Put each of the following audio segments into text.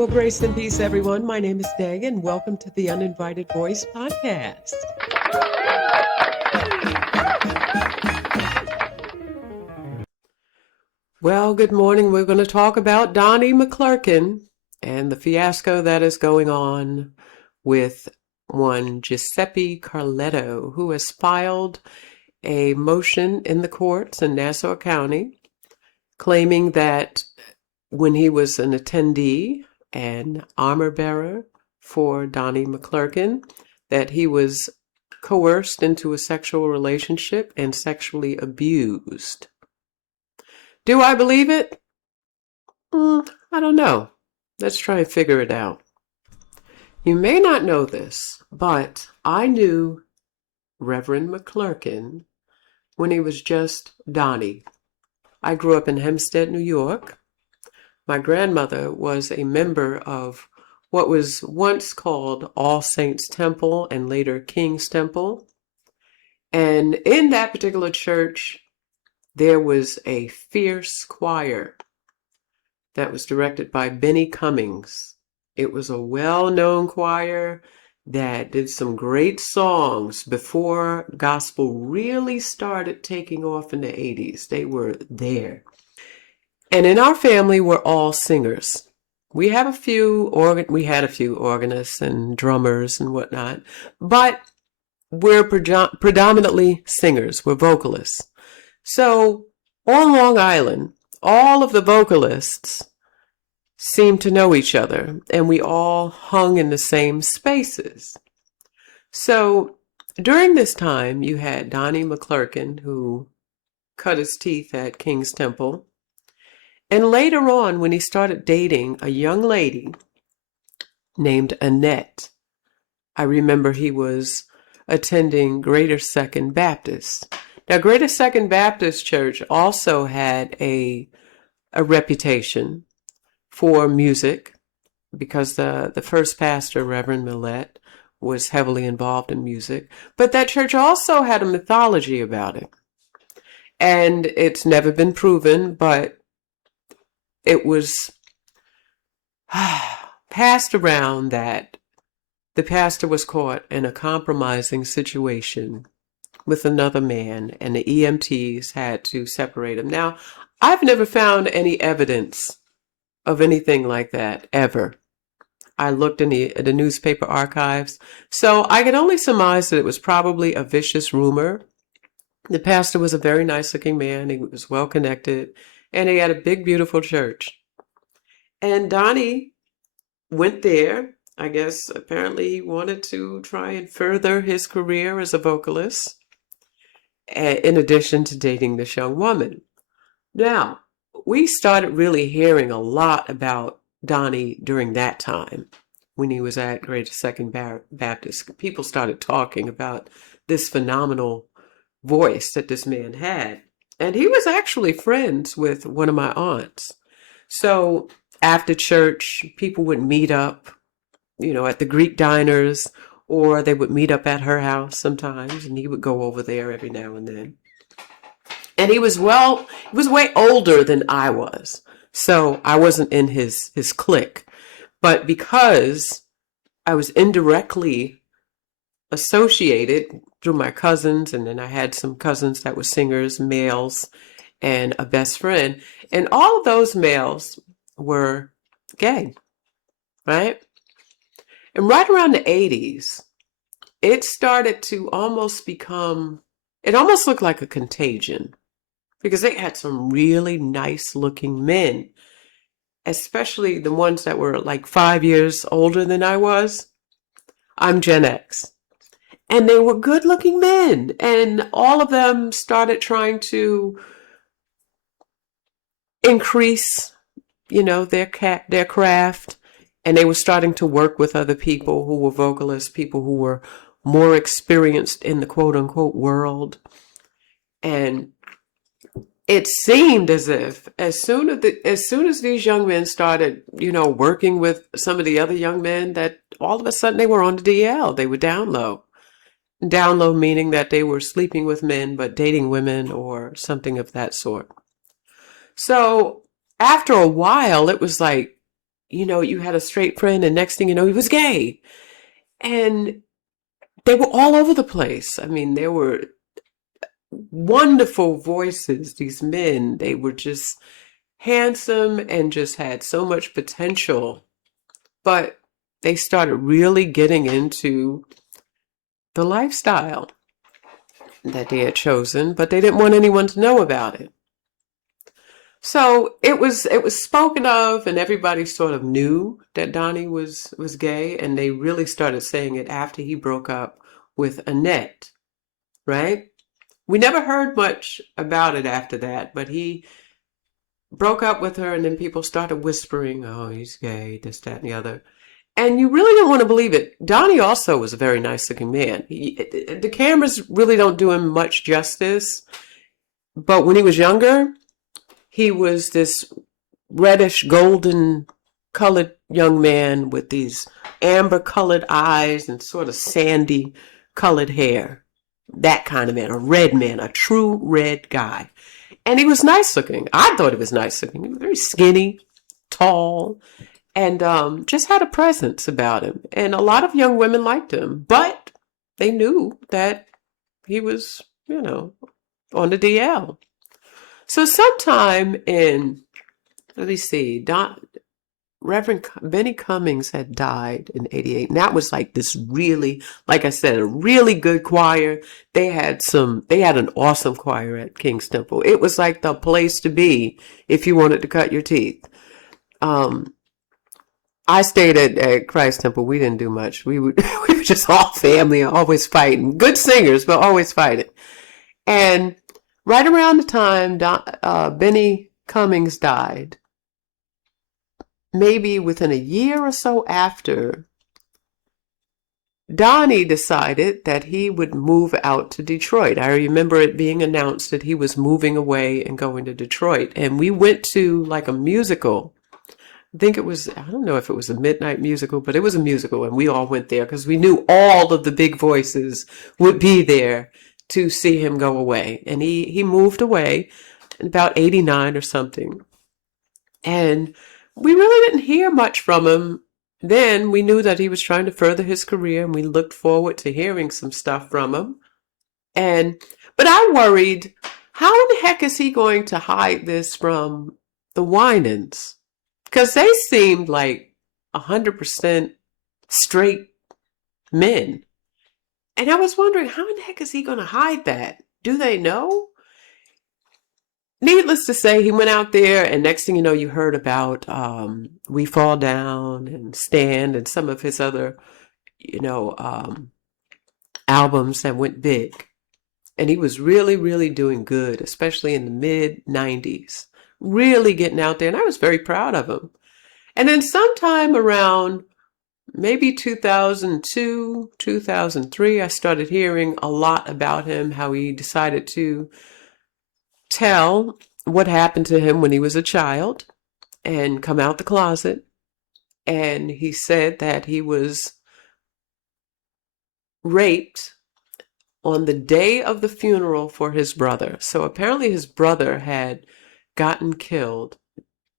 Well, grace and peace, everyone. My name is Dag, and welcome to the Uninvited Voice podcast. Well, good morning. We're going to talk about Donnie McClurkin and the fiasco that is going on with one Giuseppe Corletti, who has filed a motion in the courts in Nassau County claiming that when he was an attendee and armor bearer for Donnie McClurkin, that he was coerced into a sexual relationship and sexually abused. Do I believe it? I don't know. Let's try and figure it out. You may not know this, but I knew Reverend McClurkin when he was just Donnie. I grew up in Hempstead, New York. My grandmother was a member of what was once called All Saints Temple and later King's Temple. And in that particular church, there was a fierce choir that was directed by Benny Cummings. It was a well-known choir that did some great songs before gospel really started taking off in the 80s. They were there. And in our family, we're all singers. We had a few organists and drummers and whatnot, but we're predominantly singers. We're vocalists. So on Long Island, all of the vocalists seemed to know each other, and we all hung in the same spaces. So during this time, you had Donnie McClurkin, who cut his teeth at King's Temple. And later on, when he started dating a young lady named Annette, I remember he was attending Greater Second Baptist. Now, Greater Second Baptist Church also had a reputation for music because the first pastor, Reverend Millet, was heavily involved in music. But that church also had a mythology about it. And it's never been proven, but it was passed around that the pastor was caught in a compromising situation with another man, and the EMTs had to separate him. Now, I've never found any evidence of anything like that, ever. I looked in the newspaper archives, so I could only surmise that it was probably a vicious rumor. The pastor was a very nice-looking man. He was well-connected, and he had a big, beautiful church. And Donnie went there. I guess apparently he wanted to try and further his career as a vocalist, in addition to dating this young woman. Now, we started really hearing a lot about Donnie during that time when he was at Greater Second Baptist. People started talking about this phenomenal voice that this man had. And he was actually friends with one of my aunts. So after church, people would meet up, at the Greek diners, or they would meet up at her house sometimes, and he would go over there every now and then. And he was way older than I was. So I wasn't in his clique. But because I was indirectly associated through my cousins, and then I had some cousins that were singers, males, and a best friend. And all of those males were gay, right? And right around the 80s, it started to almost it almost looked like a contagion, because they had some really nice looking men, especially the ones that were like 5 years older than I was. I'm Gen X. And they were good looking men. And all of them started trying to increase, their craft. And they were starting to work with other people who were vocalists, people who were more experienced in the quote unquote world. And it seemed as if as soon as these young men started, working with some of the other young men, that all of a sudden they were on the DL. They were down low. Down low meaning that they were sleeping with men but dating women or something of that sort. So after a while, it was like you had a straight friend and next thing you know, he was gay. And they were all over the place. I mean, there were wonderful voices, these men. They were just handsome and just had so much potential. But they started really getting into the lifestyle that they had chosen, but they didn't want anyone to know about it. So it was spoken of, and everybody sort of knew that Donnie was gay, and they really started saying it after he broke up with Annette, right? We never heard much about it after that, but he broke up with her, and then people started whispering, "Oh, he's gay, this, that, and the other." And you really don't want to believe it. Donnie also was a very nice-looking man. The cameras really don't do him much justice, but when he was younger, he was this reddish golden colored young man with these amber colored eyes and sort of sandy colored hair. That kind of man, a red man, a true red guy. And he was nice looking. I thought he was nice looking. He was very skinny, tall, and just had a presence about him. And a lot of young women liked him, but they knew that he was, on the DL. So sometime in, let me see, Reverend Benny Cummings had died in 88. And that was like this really, like I said, a really good choir. They had an awesome choir at King's Temple. It was like the place to be if you wanted to cut your teeth. I stayed at Christ Temple. We didn't do much. We were just all family, always fighting. Good singers, but always fighting. And right around the time Benny Cummings died, maybe within a year or so after, Donnie decided that he would move out to Detroit. I remember it being announced that he was moving away and going to Detroit. And we went to like a musical. I think it was, I don't know if it was a midnight musical, but it was a musical. And we all went there because we knew all of the big voices would be there to see him go away. And he moved away in about 89 or something. And we really didn't hear much from him. Then we knew that he was trying to further his career, and we looked forward to hearing some stuff from him. But I worried, how in the heck is he going to hide this from the Winans? Because they seemed like 100% straight men. And I was wondering, how in the heck is he going to hide that? Do they know? Needless to say, he went out there, and next thing you know, you heard about We Fall Down and Stand and some of his other, albums that went big. And he was really, really doing good, especially in the mid-90s. Really getting out there, and I was very proud of him. And then sometime around maybe 2002, 2003, I started hearing a lot about him, how he decided to tell what happened to him when he was a child and come out the closet. And he said that he was raped on the day of the funeral for his brother. So apparently his brother had gotten killed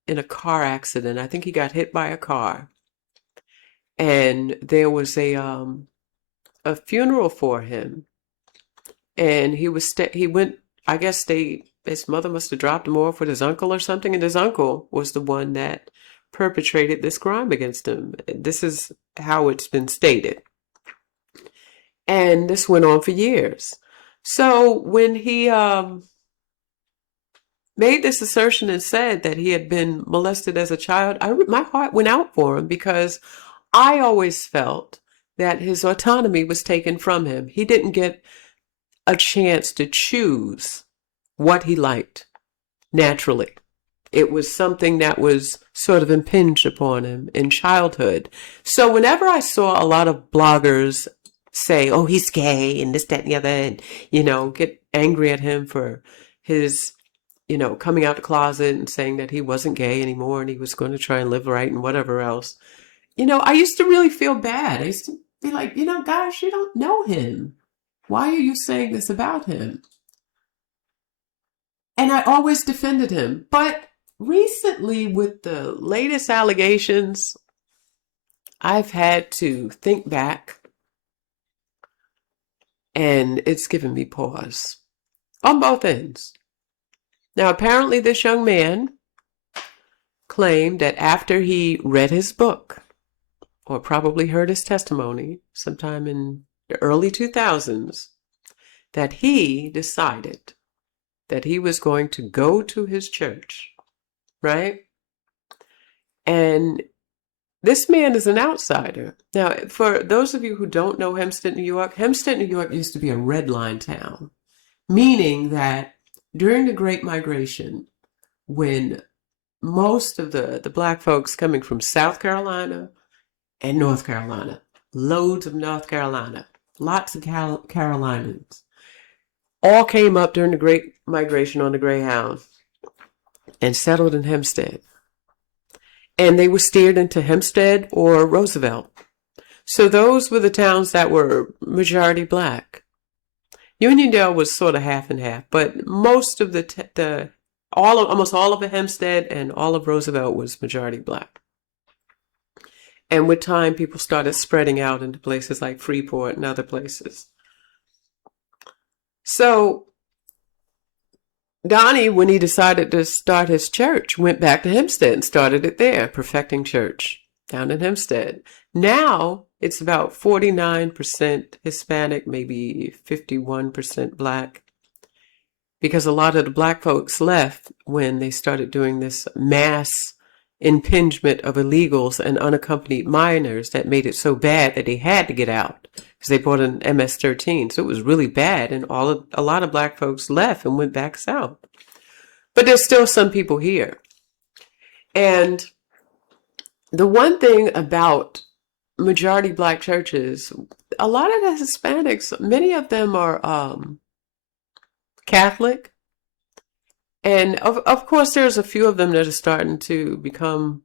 in a car accident. I think he got hit by a car. And there was a funeral for him. And he went, I guess his mother must have dropped him off with his uncle or something, and his uncle was the one that perpetrated this crime against him. This is how it's been stated. And this went on for years. So when he made this assertion and said that he had been molested as a child, my heart went out for him, because I always felt that his autonomy was taken from him. He didn't get a chance to choose what he liked naturally. It was something that was sort of impinged upon him in childhood. So whenever I saw a lot of bloggers say, "Oh, he's gay," and this, that, and the other, and, get angry at him for his, coming out the closet and saying that he wasn't gay anymore and he was going to try and live right and whatever else, I used to really feel bad. I used to be like, gosh, you don't know him. Why are you saying this about him? And I always defended him. But recently, with the latest allegations, I've had to think back, and it's given me pause on both ends. Now, apparently, this young man claimed that after he read his book, or probably heard his testimony sometime in the early 2000s, that he decided that he was going to go to his church, right? And this man is an outsider. Now, for those of you who don't know Hempstead, New York used to be a red line town, meaning that during the Great Migration, when most of the black folks coming from South Carolina and North Carolina, loads of North Carolina, lots of Carolinians, all came up during the Great Migration on the Greyhound and settled in Hempstead. And they were steered into Hempstead or Roosevelt. So those were the towns that were majority black. Uniondale was sort of half and half, but most of almost all of the Hempstead and all of Roosevelt was majority black. And with time, people started spreading out into places like Freeport and other places. So Donnie, when he decided to start his church, went back to Hempstead and started it there, Perfecting Church, down in Hempstead. Now it's about 49% Hispanic, maybe 51% black, because a lot of the black folks left when they started doing this mass impingement of illegals and unaccompanied minors that made it so bad that they had to get out because they bought an MS-13. So it was really bad, and a lot of black folks left and went back south. But there's still some people here. And the one thing about majority black churches, a lot of the Hispanics, many of them are Catholic. And of course, there's a few of them that are starting to become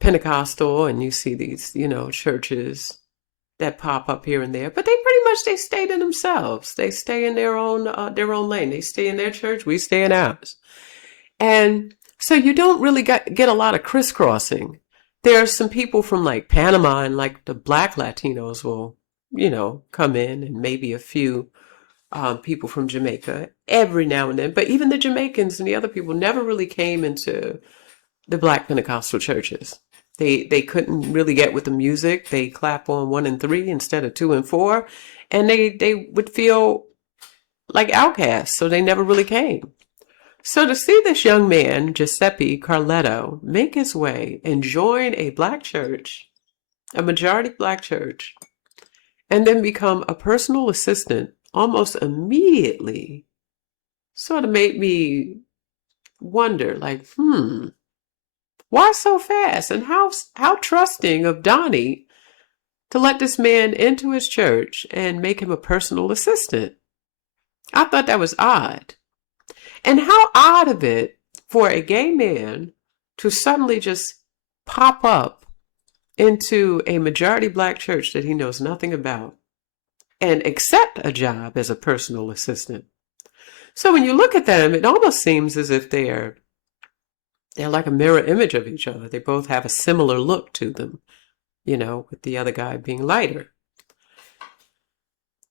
Pentecostal, and you see these, churches that pop up here and there. But they stay to themselves. They stay in their own lane. They stay in their church. We stay in ours. And so you don't really get a lot of crisscrossing. There are some people from like Panama, and like the black Latinos will, come in, and maybe a few people from Jamaica every now and then. But even the Jamaicans and the other people never really came into the black Pentecostal churches. They couldn't really get with the music. They clap on 1 and 3 instead of 2 and 4. And they would feel like outcasts, so they never really came. So to see this young man, Giuseppe Corletti, make his way and join a black church, a majority black church, and then become a personal assistant almost immediately, sort of made me wonder, like, why so fast? And how trusting of Donnie to let this man into his church and make him a personal assistant. I thought that was odd. And how odd of it for a gay man to suddenly just pop up into a majority black church that he knows nothing about and accept a job as a personal assistant. So when you look at them, it almost seems as if they're like a mirror image of each other. They both have a similar look to them, with the other guy being lighter.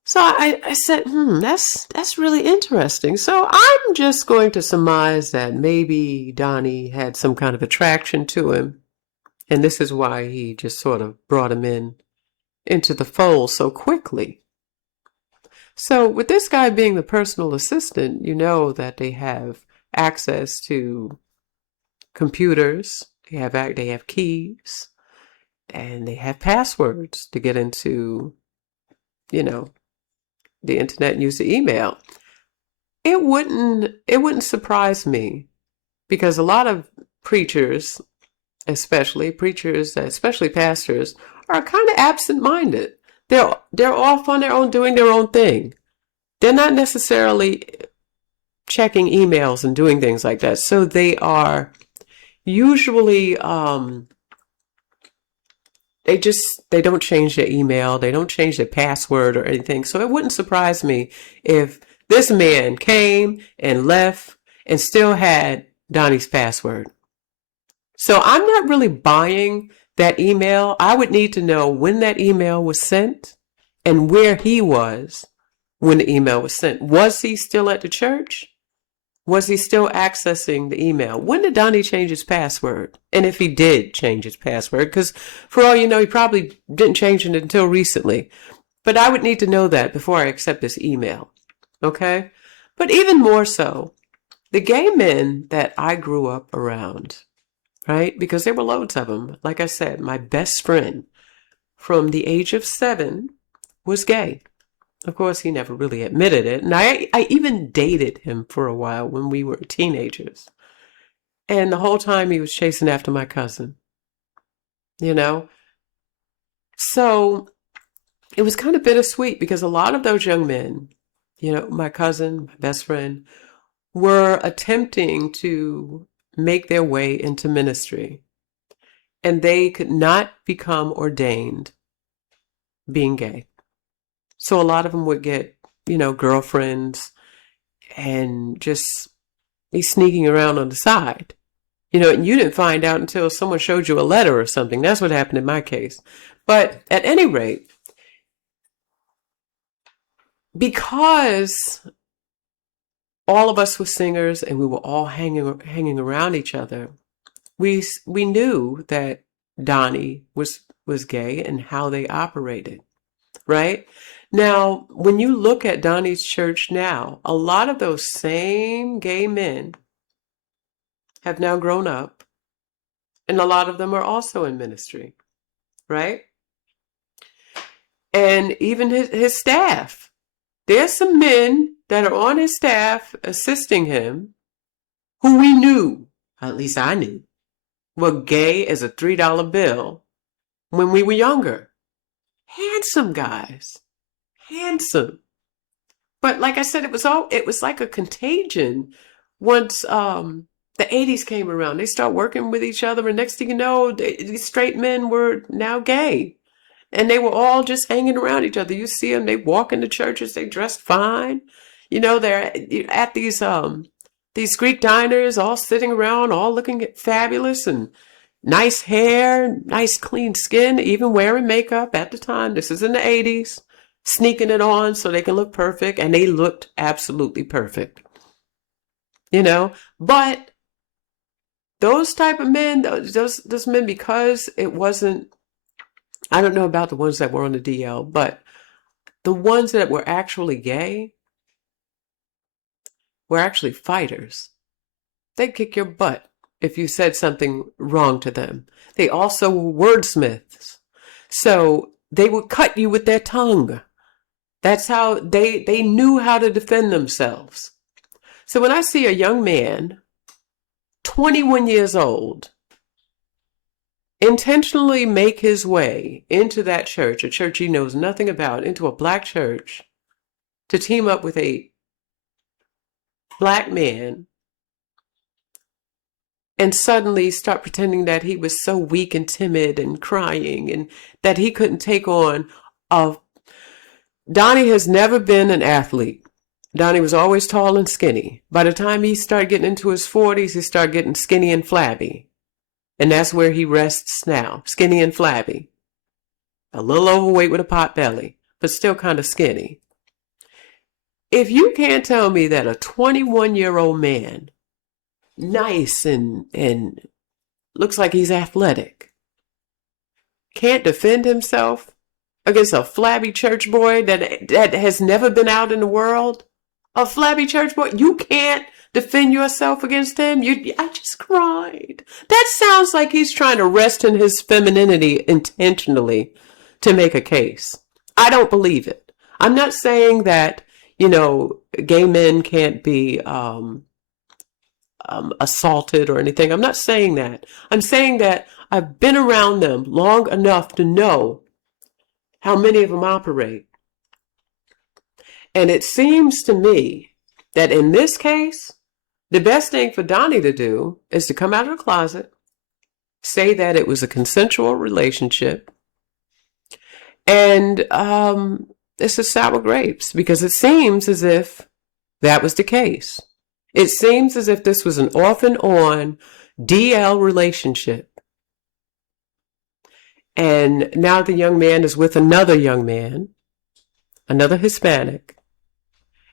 So I said, that's really interesting. So I'm just going to surmise that maybe Donnie had some kind of attraction to him. And this is why he just sort of brought him into the fold so quickly. So with this guy being the personal assistant, you know that they have access to computers, they have keys, and they have passwords to get into, the internet and use the email. It wouldn't surprise me, because a lot of preachers, especially pastors, are kind of absent-minded. They're off on their own, doing their own thing. They're not necessarily checking emails and doing things like that. So they are usually they don't change their email, they don't change their password or anything. So it wouldn't surprise me if this man came and left and still had Donnie's password. So I'm not really buying that email. I would need to know when that email was sent and where he was when the email was sent. Was he still at the church? Was he still accessing the email? When did Donnie change his password? And if he did change his password, because for all you know, he probably didn't change it until recently. But I would need to know that before I accept this email. Okay? But even more so, the gay men that I grew up around, right? Because there were loads of them. Like I said, my best friend from the age of 7 was gay. Of course, he never really admitted it. And I even dated him for a while when we were teenagers. And the whole time he was chasing after my cousin, you know? So it was kind of bittersweet because a lot of those young men, my cousin, my best friend, were attempting to make their way into ministry. And they could not become ordained being gay. So a lot of them would get, girlfriends and just be sneaking around on the side. And you didn't find out until someone showed you a letter or something. That's what happened in my case. But at any rate, because all of us were singers and we were all hanging around each other, we knew that Donnie was gay and how they operated, right? Now, when you look at Donnie's church now, a lot of those same gay men have now grown up, and a lot of them are also in ministry, right? And even his staff. There's some men that are on his staff assisting him who we knew, at least I knew, were gay as a $3 bill when we were younger. Handsome guys. Handsome. But like I said, it was like a contagion once the 80s came around. They start working with each other, and next thing you know, these straight men were now gay. And they were all just hanging around each other. You see them, they walk into churches, they dress fine. They're at these Greek diners, all sitting around, all looking fabulous and nice hair, nice clean skin, even wearing makeup at the time. This is in the 80s, sneaking it on so they can look perfect. And they looked absolutely perfect. But those type of men, those men, because it wasn't, I don't know about the ones that were on the DL, but the ones that were actually gay were actually fighters. They'd kick your butt if you said something wrong to them. They also were wordsmiths. So they would cut you with their tongue. That's how they knew how to defend themselves. So when I see a young man, 21 years old, intentionally make his way into that church, a church he knows nothing about, into a black church, to team up with a black man, and suddenly start pretending that he was so weak and timid and crying and that he couldn't take on Donnie has never been an athlete. Donnie was always tall and skinny. By the time he started getting into his 40s, he started getting skinny and flabby. And that's where he rests now, skinny and flabby. A little overweight with a pot belly, but still kind of skinny. If you can't tell me that a 21-year-old man, nice and looks like he's athletic, can't defend himself against a flabby church boy that has never been out in the world, a flabby church boy, you can't defend yourself against him? I just cried. That sounds like he's trying to rest in his femininity intentionally to make a case. I don't believe it. I'm not saying that, gay men can't be assaulted or anything. I'm not saying that. I'm saying that I've been around them long enough to know how many of them operate. And it seems to me that in this case, the best thing for Donnie to do is to come out of the closet, say that it was a consensual relationship, and this is sour grapes, because it seems as if that was the case. It seems as if this was an off and on DL relationship. And now the young man is with another young man, another Hispanic.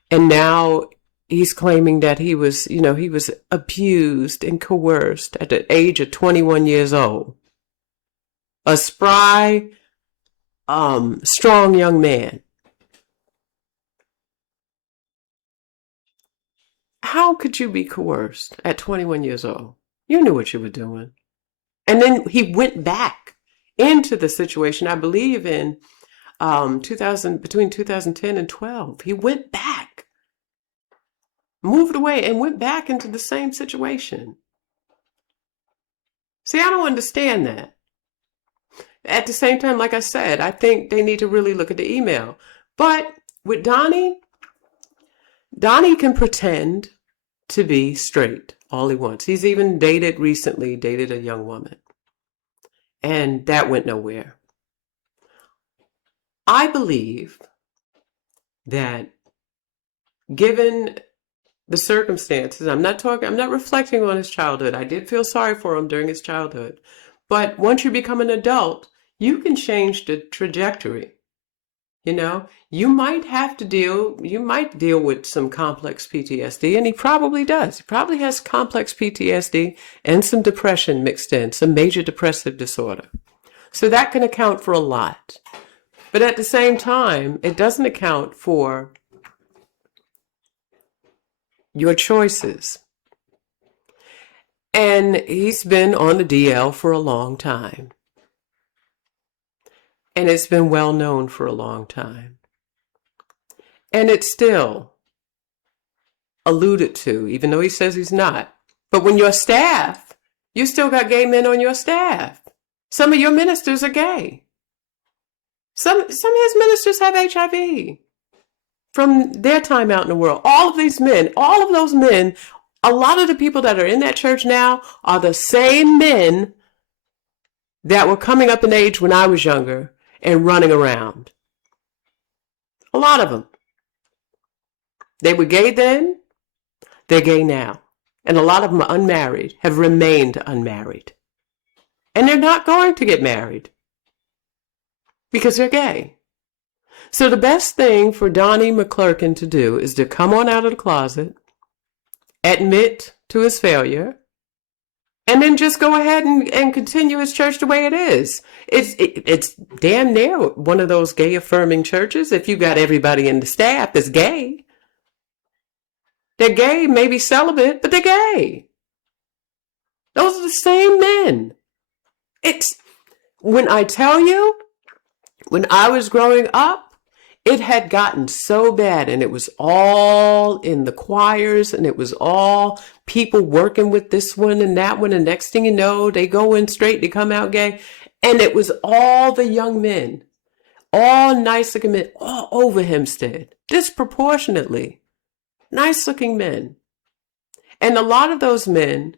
And now he's claiming that he was abused and coerced at the age of 21 years old. A spry, strong young man. How could you be coerced at 21 years old? You knew what you were doing. And then he went back into the situation, I believe in between 2010 and 12. He went back, moved away and went back into the same situation. See, I don't understand that. At the same time, like I said, I think they need to really look at the email. But with Donnie can pretend to be straight all he wants. He's even recently dated a young woman. And that went nowhere. I believe that given the circumstances, I'm not reflecting on his childhood. I did feel sorry for him during his childhood. But once you become an adult, you can change the trajectory. You might deal with some complex PTSD, and he probably does. He probably has complex PTSD and some depression mixed in, some major depressive disorder. So that can account for a lot. But at the same time, it doesn't account for your choices. And he's been on the DL for a long time. And it's been well known for a long time. And it's still alluded to, even though he says he's not. But when your staff, you still got gay men on your staff. Some of your ministers are gay. Some of his ministers have HIV from their time out in the world. All of those men, a lot of the people that are in that church now are the same men that were coming up in age when I was younger and running around. A lot of them. They were gay then, they're gay now. And a lot of them are unmarried, have remained unmarried. And they're not going to get married because they're gay. So the best thing for Donnie McClurkin to do is to come on out of the closet, admit to his failure, and then just go ahead and continue his church the way it is. It's damn near one of those gay affirming churches if you got everybody in the staff that's gay. They're gay, maybe celibate, but they're gay. Those are the same men. When I tell you, when I was growing up, it had gotten so bad, and it was all in the choirs, and it was all people working with this one and that one, and next thing you know, they go in straight, they come out gay, and it was all the young men, all nice-looking men, all over Hempstead, disproportionately nice-looking men. And a lot of those men,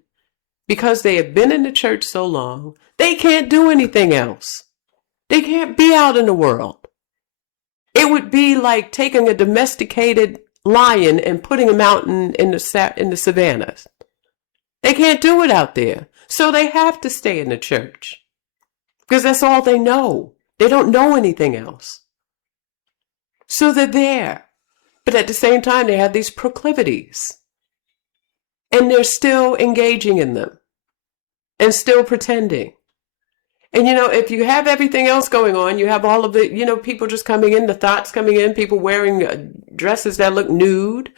because they have been in the church so long, they can't do anything else. They can't be out in the world. It would be like taking a domesticated lion and putting him out in the savannas. They can't do it out there. So they have to stay in the church because that's all they know. They don't know anything else. So they're there. But at the same time, they have these proclivities. And they're still engaging in them and still pretending. And, if you have everything else going on, you have all of the, people just coming in, the thoughts coming in, people wearing dresses that look nude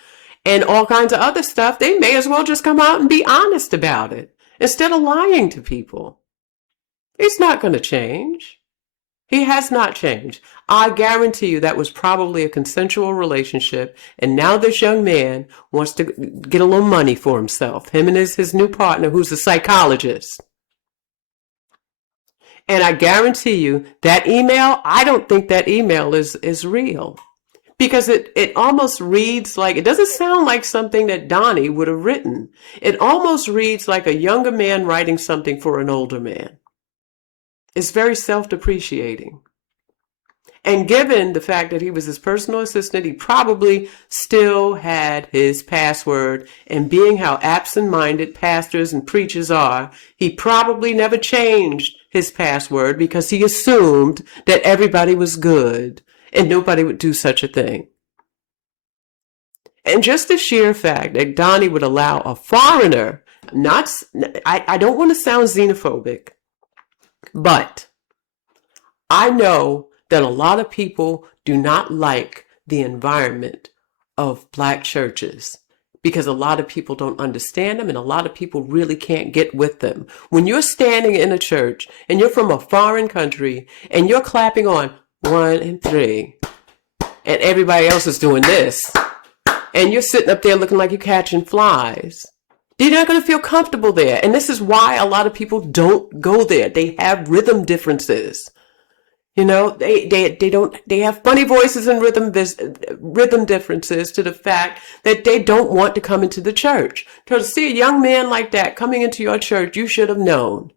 and all kinds of other stuff, they may as well just come out and be honest about it instead of lying to people. He's not going to change. He has not changed. I guarantee you that was probably a consensual relationship. And now this young man wants to get a little money for himself, him and his new partner, who's a psychologist. And I guarantee you that email, I don't think that email is real. Because it almost reads like, it doesn't sound like something that Donnie would have written. It almost reads like a younger man writing something for an older man. It's very self-depreciating. And given the fact that he was his personal assistant, he probably still had his password. And being how absent-minded pastors and preachers are, he probably never changed his password because he assumed that everybody was good and nobody would do such a thing. And just the sheer fact that Donnie would allow a foreigner, I don't want to sound xenophobic, but I know that a lot of people do not like the environment of black churches because a lot of people don't understand them and a lot of people really can't get with them. When you're standing in a church and you're from a foreign country and you're clapping on 1 and 3 and everybody else is doing this and you're sitting up there looking like you're catching flies, you're not going to feel comfortable there. And this is why a lot of people don't go there. They have rhythm differences. You know, they have funny voices and rhythm differences to the fact that they don't want to come into the church. So to see a young man like that coming into your church, you should have known.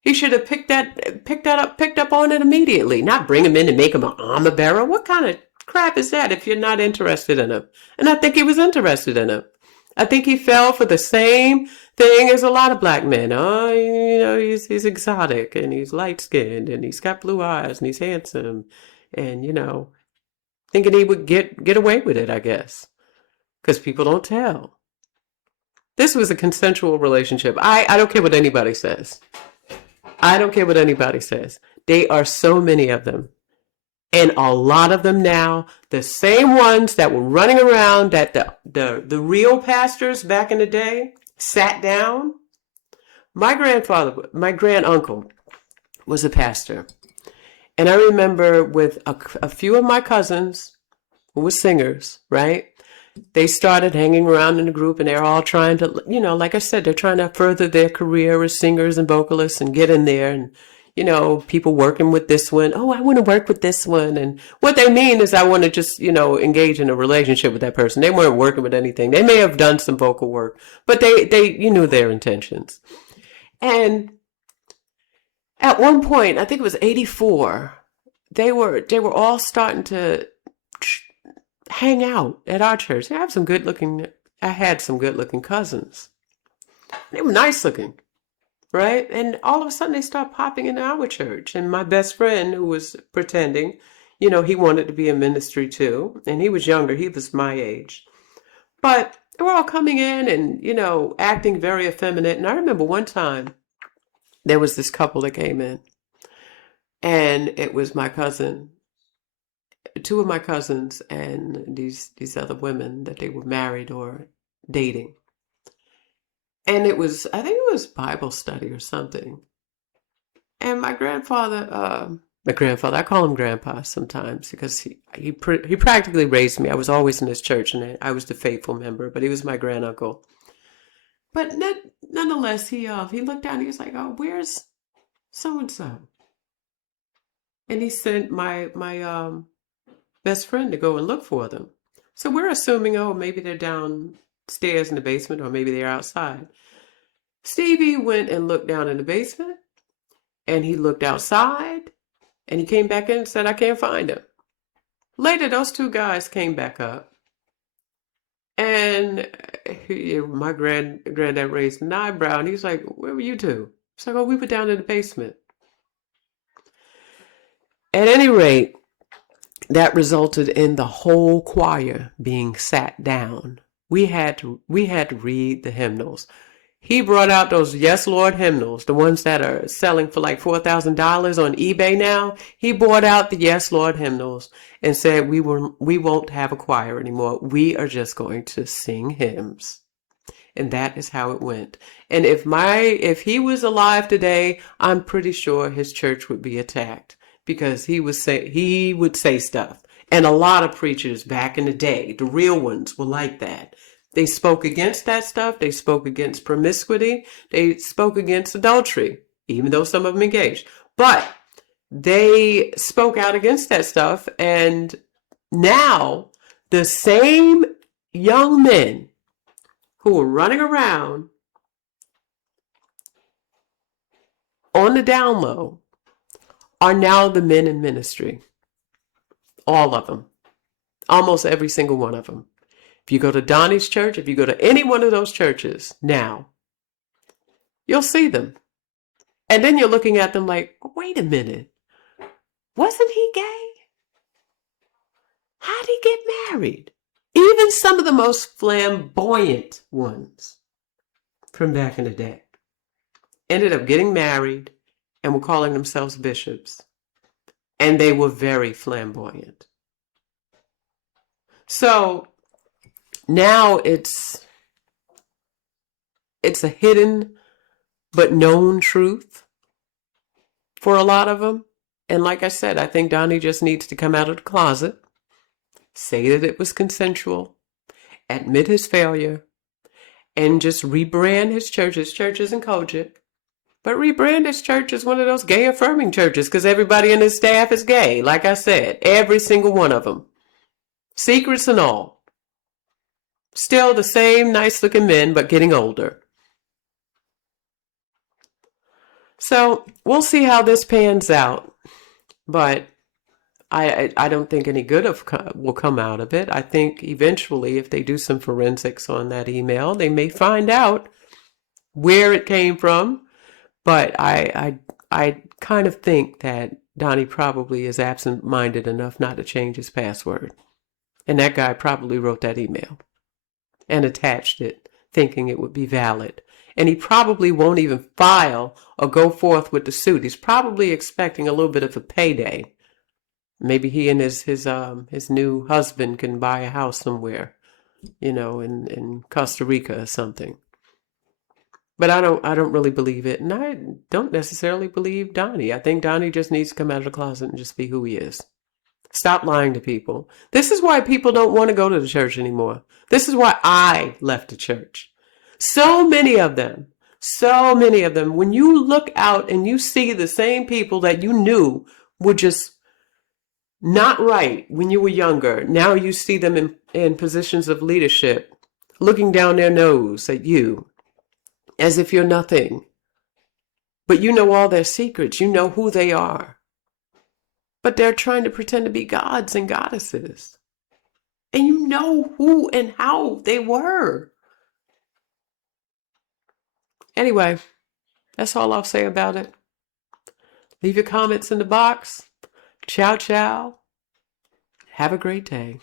He should have picked up on it immediately, not bring him in and make him an armor bearer. What kind of crap is that if you're not interested in him? And I think he was interested in him. I think he fell for the same thing as a lot of black men. Oh, you know, he's exotic and he's light-skinned and he's got blue eyes and he's handsome. And, you know, thinking he would get away with it, I guess. Because people don't tell. This was a consensual relationship. I don't care what anybody says. I don't care what anybody says. There are so many of them. And a lot of them now, the same ones that were running around that the real pastors back in the day sat down. My granduncle was a pastor. And I remember with a few of my cousins who were singers, right? They started hanging around in a group and they're all trying to, you know, like I said, they're trying to further their career as singers and vocalists and get in there and, you know, people working with this one. Oh, I want to work with this one. And what they mean is I want to just, you know, engage in a relationship with that person. They weren't working with anything. They may have done some vocal work, but you knew their intentions. And at one point, I think it was 84, they were all starting to hang out at our church. I had some good looking cousins. They were nice looking. Right? And all of a sudden they start popping into our church. And my best friend who was pretending, you know, he wanted to be in ministry too. And he was younger. He was my age. But they were all coming in and, you know, acting very effeminate. And I remember one time there was this couple that came in. And it was my cousin, two of my cousins and these other women that they were married or dating. And I think it was Bible study or something. And my grandfather, I call him Grandpa sometimes because he practically raised me. I was always in his church and I was the faithful member, but he was my granduncle. But nonetheless, he looked down and he was like, oh, where's so-and-so? And he sent my best friend to go and look for them. So we're assuming, oh, maybe they're downstairs in the basement or maybe they're outside. Stevie went and looked down in the basement and he looked outside and he came back in and said, I can't find him. Later, those two guys came back up and my granddad raised an eyebrow and he's like, where were you two? It's like, oh, we were down in the basement. At any rate, that resulted in the whole choir being sat down. We had to read the hymnals. He brought out those Yes Lord hymnals, the ones that are selling for like $4,000 on eBay now. He brought out the Yes Lord hymnals and said, we won't have a choir anymore. We are just going to sing hymns. And that is how it went. And if he was alive today, I'm pretty sure his church would be attacked because he would say stuff. And a lot of preachers back in the day, the real ones, were like that. They spoke against that stuff. They spoke against promiscuity. They spoke against adultery, even though some of them engaged. But they spoke out against that stuff. And now the same young men who were running around on the down low are now the men in ministry. All of them. Almost every single one of them. If you go to Donnie's church, if you go to any one of those churches now, you'll see them. And then you're looking at them like, wait a minute. Wasn't he gay? How'd he get married? Even some of the most flamboyant ones from back in the day ended up getting married and were calling themselves bishops. And they were very flamboyant. So now it's a hidden but known truth for a lot of them. And like I said, I think Donnie just needs to come out of the closet, say that it was consensual, admit his failure, and just rebrand his church. His church isn't Kojic, but rebrand his church as one of those gay affirming churches, because everybody in his staff is gay. Like I said, every single one of them. Secrets and all. Still the same nice looking men, but getting older. So we'll see how this pans out. But I don't think any good will come out of it. I think eventually, if they do some forensics on that email, they may find out where it came from. But I kind of think that Donnie probably is absent-minded enough not to change his password. And that guy probably wrote that email and attached it, thinking it would be valid. And he probably won't even file or go forth with the suit. He's probably expecting a little bit of a payday. Maybe he and his new husband can buy a house somewhere, in Costa Rica or something. But I don't really believe it. And I don't necessarily believe Donnie. I think Donnie just needs to come out of the closet and just be who he is. Stop lying to people. This is why people don't want to go to the church anymore. This is why I left the church. So many of them. When you look out and you see the same people that you knew were just not right when you were younger, now you see them in positions of leadership, looking down their nose at you as if you're nothing. But you know all their secrets. You know who they are. But they're trying to pretend to be gods and goddesses. And you know who and how they were. Anyway, that's all I'll say about it. Leave your comments in the box. Ciao, ciao. Have a great day.